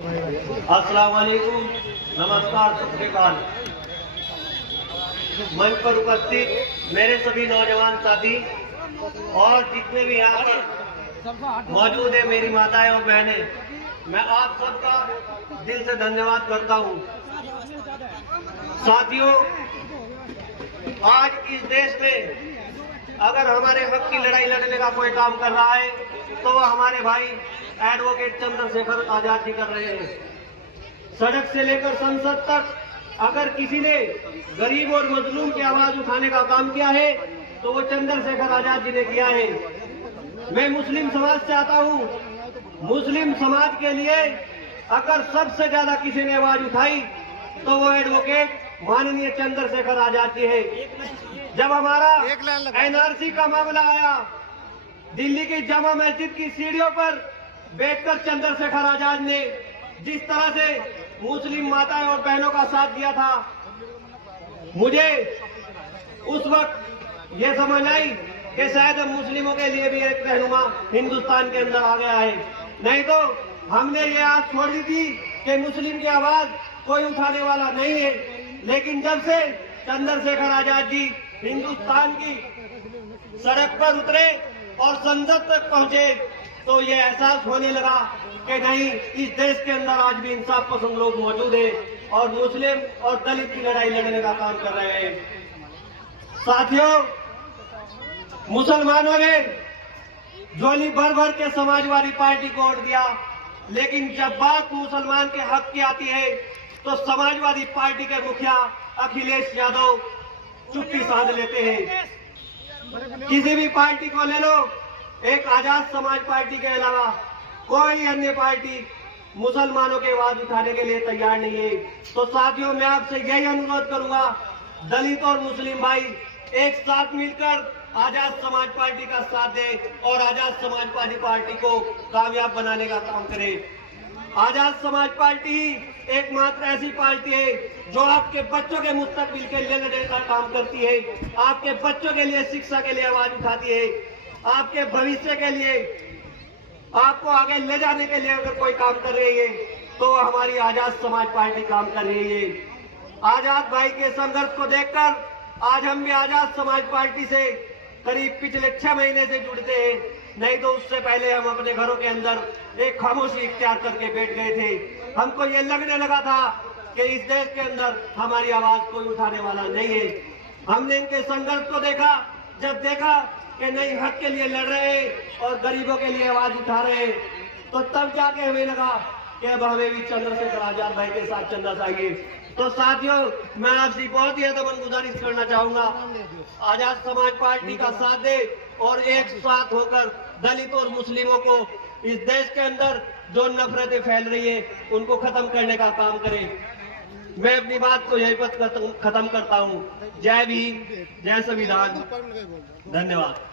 अस्सलाम वालेकुम, नमस्कार, सत श्री अकाल। मंच पर उपस्थित मेरे सभी नौजवान साथी और जितने भी यहाँ पर मौजूद है मेरी माताएं और बहनें, मैं आप सबका दिल से धन्यवाद करता हूँ। साथियों, आज इस देश में अगर हमारे हक की लड़ाई लड़ने का कोई काम कर रहा है तो वह हमारे भाई एडवोकेट चंद्रशेखर आजाद जी कर रहे हैं। सड़क से लेकर संसद तक अगर किसी ने गरीब और मजलूम की आवाज उठाने का काम किया है तो वो चंद्रशेखर आजाद जी ने किया है। मैं मुस्लिम समाज से आता हूँ। मुस्लिम समाज के लिए अगर सबसे ज्यादा किसी ने आवाज उठाई तो वो एडवोकेट माननीय चंद्रशेखर आजाद जी है। जब हमारा एनआरसी का मामला आया, दिल्ली की जामा मस्जिद की सीढ़ियों पर बैठकर चंद्रशेखर आजाद ने जिस तरह से मुस्लिम माताएं और बहनों का साथ दिया था, मुझे उस वक्त ये समझ आई कि शायद हम मुस्लिमों के लिए भी एक रहनुमा हिंदुस्तान के अंदर आ गया है। नहीं तो हमने ये आज छोड़ दी थी कि मुस्लिम की आवाज कोई उठाने वाला नहीं है। लेकिन जब से चंद्रशेखर आजाद जी हिंदुस्तान की सड़क पर उतरे और संसद तक पहुंचे तो ये एहसास होने लगा कि नहीं, इस देश के अंदर आज भी इंसाफ पसंद लोग मौजूद हैं और मुस्लिम और दलित की लड़ाई लड़ने का काम कर रहे हैं। साथियों, मुसलमानों ने झोली भर भर के समाजवादी पार्टी को वोट दिया, लेकिन जब बात मुसलमान के हक की आती है तो समाजवादी पार्टी के मुखिया अखिलेश यादव चुप्पी साध लेते हैं। किसी भी पार्टी को ले लो, एक आजाद समाज पार्टी के अलावा कोई अन्य पार्टी मुसलमानों की आवाज उठाने के लिए तैयार नहीं है। तो साथियों, मैं आपसे यही अनुरोध करूंगा, दलित और मुस्लिम भाई एक साथ मिलकर आजाद समाज पार्टी का साथ दें और आजाद समाजवादी पार्टी को कामयाब बनाने का काम करें। आजाद समाज पार्टी एकमात्र ऐसी पार्टी है जो आपके बच्चों के मुस्तकबिल के लिए लड़ने का काम करती है, आपके बच्चों के लिए शिक्षा के लिए आवाज उठाती है, आपके भविष्य के लिए, आपको आगे ले जाने के लिए अगर कोई काम कर रही है तो हमारी आजाद समाज पार्टी काम कर रही है। आजाद भाई के संघर्ष को देखकर आज हम भी आजाद समाज पार्टी से करीब पिछले 6 महीने से जुड़ते हैं। नहीं तो उससे पहले हम अपने घरों के अंदर एक खामोशी इख्तियार करके बैठ गए थे। हमको ये लगने लगा था कि इस देश के अंदर हमारी आवाज कोई उठाने वाला नहीं है। हमने इनके संघर्ष को देखा, जब देखा कि नहीं, हक के लिए लड़ रहे हैं और गरीबों के लिए आवाज उठा रहे हैं, तो तब जाके हमें लगा कि अब हमें भी चंद्रशेखर आजाद भाई के साथ चलना चाहिए। तो साथियों, मैं आपसे बहुत ही अदबन गुजारिश करना चाहूंगा, आजाद समाज पार्टी का साथ दे और एक साथ होकर दलित और मुस्लिमों को इस देश के अंदर जो नफरतें फैल रही है उनको खत्म करने का काम करें। मैं अपनी बात को यही पर खत्म करता हूँ। जय भीम, जय संविधान, धन्यवाद।